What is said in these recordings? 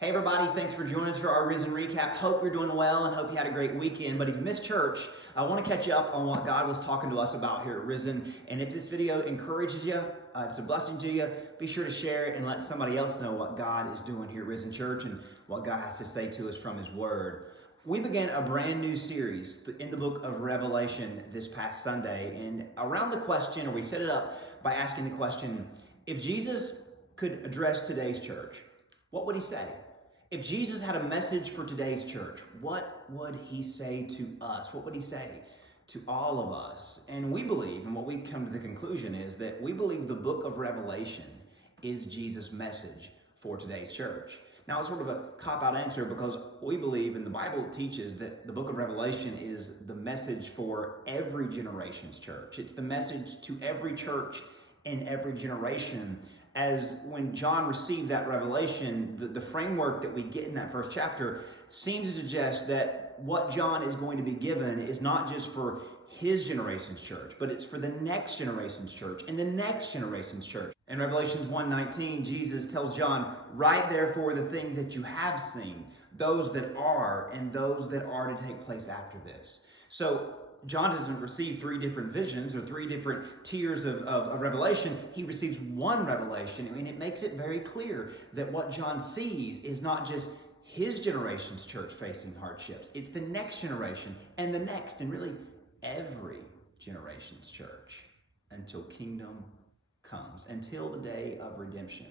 Hey everybody, thanks for joining us for our Risen Recap. Hope you're doing well and hope you had a great weekend. But if you missed church, I want to catch you up on what God was talking to us about here at Risen. And if this video encourages you, if it's a blessing to you, be sure to share it and let somebody else know what God is doing here at Risen Church and what God has to say to us from His Word. We began a brand new series in the book of Revelation this past Sunday. And around the question, or we set it up by asking the question, if Jesus could address today's church, what would He say? If Jesus had a message for today's church, what would He say to us? What would He say to all of us? And we believe, and what we come to the conclusion is that we believe the book of Revelation is Jesus' message for today's church. Now, it's sort of a cop-out answer because we believe, and the Bible teaches, that the book of Revelation is the message for every generation's church. It's the message to every church in every generation. As when John received that revelation, the framework that we get in that first chapter seems to suggest that what John is going to be given is not just for his generation's church, but it's for the next generation's church and the next generation's church. In Revelations 1:19, Jesus tells John, "Write therefore the things that you have seen, those that are, and those that are to take place after this." So John doesn't receive three different visions or three different tiers of revelation. He receives one revelation, and it makes it very clear that what John sees is not just his generation's church facing hardships. It's the next generation and the next, and really every generation's church until kingdom comes, until the day of redemption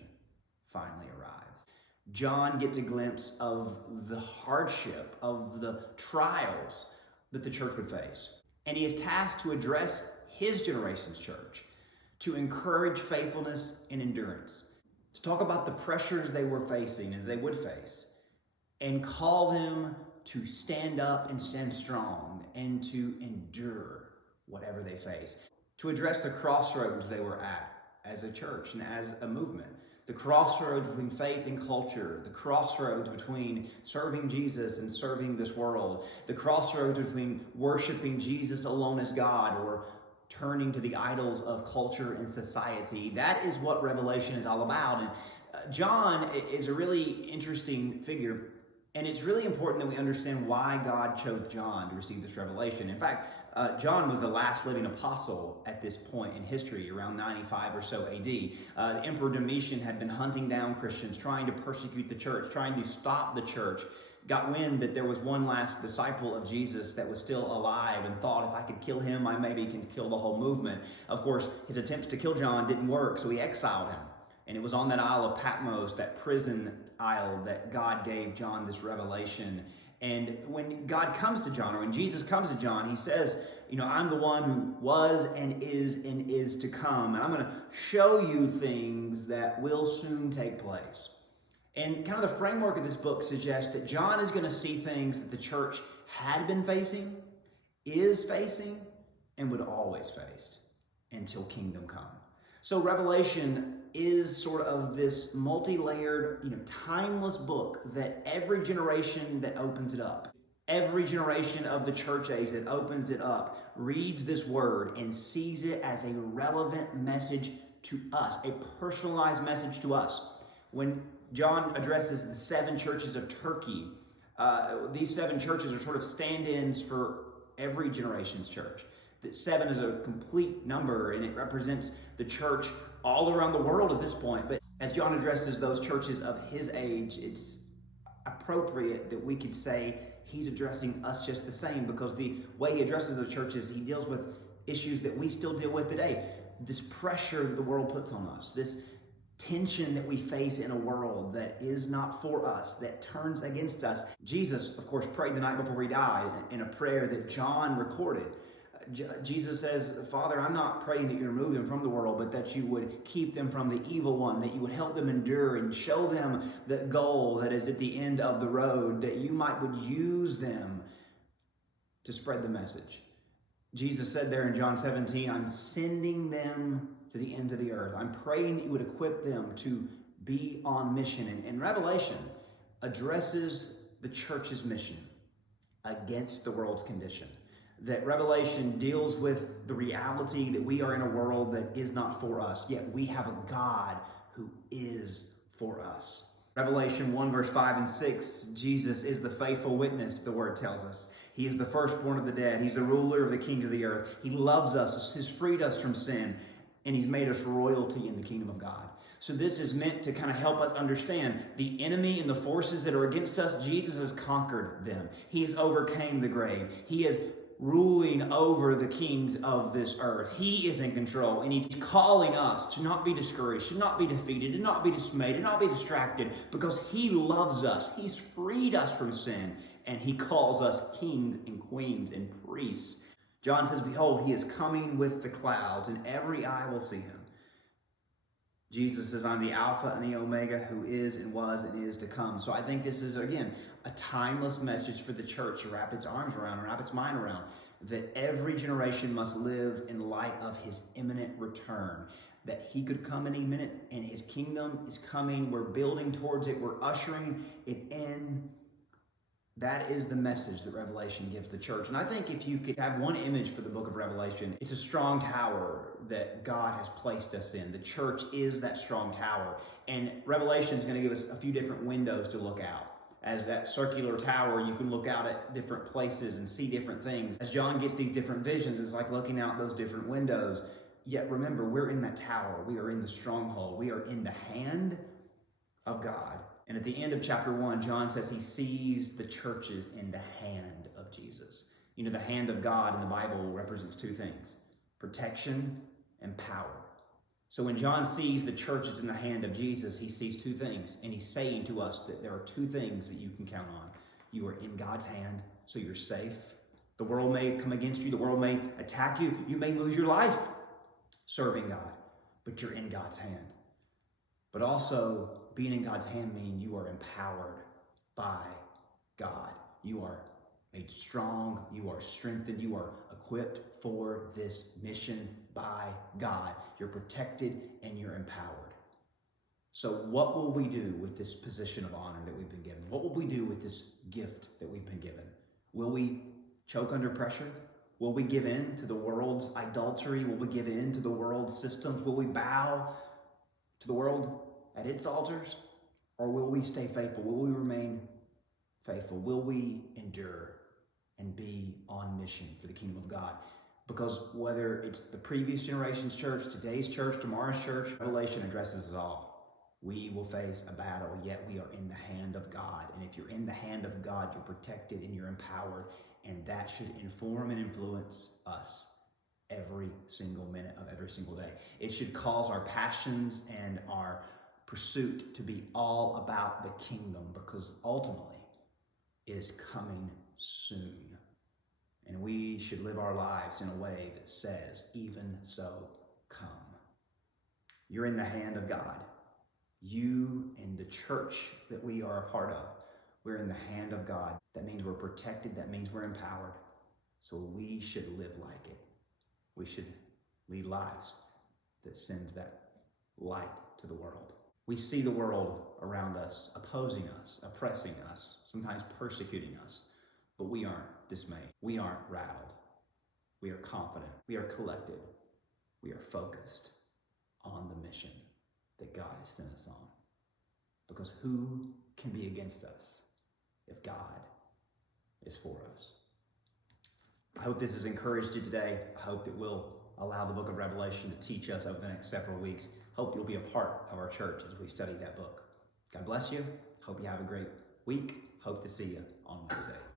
finally arrives. John gets a glimpse of the hardship, of the trials that the church would face. And he is tasked to address his generation's church, to encourage faithfulness and endurance, to talk about the pressures they were facing and they would face, and call them to stand up and stand strong and to endure whatever they face, to address the crossroads they were at as a church and as a movement. The crossroads between faith and culture, the crossroads between serving Jesus and serving this world, the crossroads between worshiping Jesus alone as God or turning to the idols of culture and society. That is what Revelation is all about. And John is a really interesting figure, and it's really important that we understand why God chose John to receive this revelation. In fact, John was the last living apostle at this point in history, around 95 or so AD. The Emperor Domitian had been hunting down Christians, trying to persecute the church, trying to stop the church, got wind that there was one last disciple of Jesus that was still alive and thought, if I could kill him, I maybe can kill the whole movement. Of course, his attempts to kill John didn't work, so he exiled him. And it was on that Isle of Patmos, that prison isle, that God gave John this revelation. And when God comes to John, or when Jesus comes to John, He says, I'm the one who was and is to come. And I'm going to show you things that will soon take place. And kind of the framework of this book suggests that John is going to see things that the church had been facing, is facing, and would always face until kingdom come. So Revelation is sort of this multi-layered, timeless book that every generation that opens it up, every generation of the church age that opens it up, reads this word and sees it as a relevant message to us, a personalized message to us. When John addresses the 7 churches of Turkey, these 7 churches are sort of stand-ins for every generation's church. That 7 is a complete number, and it represents the church all around the world at this point. But as John addresses those churches of his age, it's appropriate that we could say he's addressing us just the same, because the way he addresses the churches, he deals with issues that we still deal with today. This pressure that the world puts on us, this tension that we face in a world that is not for us, that turns against us. Jesus, of course, prayed the night before he died in a prayer that John recorded. Jesus says, Father, I'm not praying that you remove them from the world, but that you would keep them from the evil one, that you would help them endure and show them the goal that is at the end of the road, that you would use them to spread the message. Jesus said there in John 17, I'm sending them to the ends of the earth. I'm praying that you would equip them to be on mission. And Revelation addresses the church's mission against the world's condition. That Revelation deals with the reality that we are in a world that is not for us, yet we have a God who is for us. Revelation 1 verse 5 and 6, Jesus is the faithful witness, the word tells us. He is the firstborn of the dead. He's the ruler of the kings of the earth. He loves us. He's freed us from sin. And he's made us royalty in the kingdom of God. So this is meant to kind of help us understand the enemy and the forces that are against us. Jesus has conquered them. He has overcame the grave. He is ruling over the kings of this earth. He is in control, and he's calling us to not be discouraged, to not be defeated, to not be dismayed, to not be distracted, because he loves us. He's freed us from sin, and he calls us kings and queens and priests. John says, behold, he is coming with the clouds, and every eye will see him. Jesus says, I'm the Alpha and the Omega, who is and was and is to come. So I think this is, again, a timeless message for the church to wrap its arms around, wrap its mind around, that every generation must live in light of his imminent return, that he could come any minute, and his kingdom is coming. We're building towards it. We're ushering it in. That is the message that Revelation gives the church. And I think if you could have one image for the book of Revelation, it's a strong tower that God has placed us in. The church is that strong tower. And Revelation is going to give us a few different windows to look out. As that circular tower, you can look out at different places and see different things. As John gets these different visions, it's like looking out those different windows. Yet remember, we're in that tower. We are in the stronghold. We are in the hand of God. And at the end of chapter 1, John says he sees the churches in the hand of Jesus. You know, the hand of God in the Bible represents two things: protection and power. So when John sees the churches in the hand of Jesus, he sees two things. And he's saying to us that there are two things that you can count on. You are in God's hand, so you're safe. The world may come against you. The world may attack you. You may lose your life serving God, but you're in God's hand. But also, being in God's hand means you are empowered by God. You are made strong. You are strengthened. You are equipped for this mission by God. You're protected and you're empowered. So what will we do with this position of honor that we've been given? What will we do with this gift that we've been given? Will we choke under pressure? Will we give in to the world's idolatry? Will we give in to the world's systems? Will we bow to the world at its altars? Or will we stay faithful? Will we remain faithful? Will we endure and be on mission for the kingdom of God? Because whether it's the previous generation's church, today's church, tomorrow's church, Revelation addresses us all. We will face a battle, yet we are in the hand of God. And if you're in the hand of God, you're protected and you're empowered, and that should inform and influence us every single minute of every single day. It should cause our passions and our pursuit to be all about the kingdom, because ultimately it is coming soon. And we should live our lives in a way that says, even so, come. You're in the hand of God. You and the church that we are a part of, we're in the hand of God. That means we're protected. That means we're empowered. So we should live like it. We should lead lives that sends that light to the world. We see the world around us opposing us, oppressing us, sometimes persecuting us, but we aren't dismayed. We aren't rattled. We are confident. We are collected. We are focused on the mission that God has sent us on. Because who can be against us if God is for us? I hope this has encouraged you today. I hope that we'll allow the book of Revelation to teach us over the next several weeks. Hope you'll be a part of our church as we study that book. God bless you. Hope you have a great week. Hope to see you on Wednesday.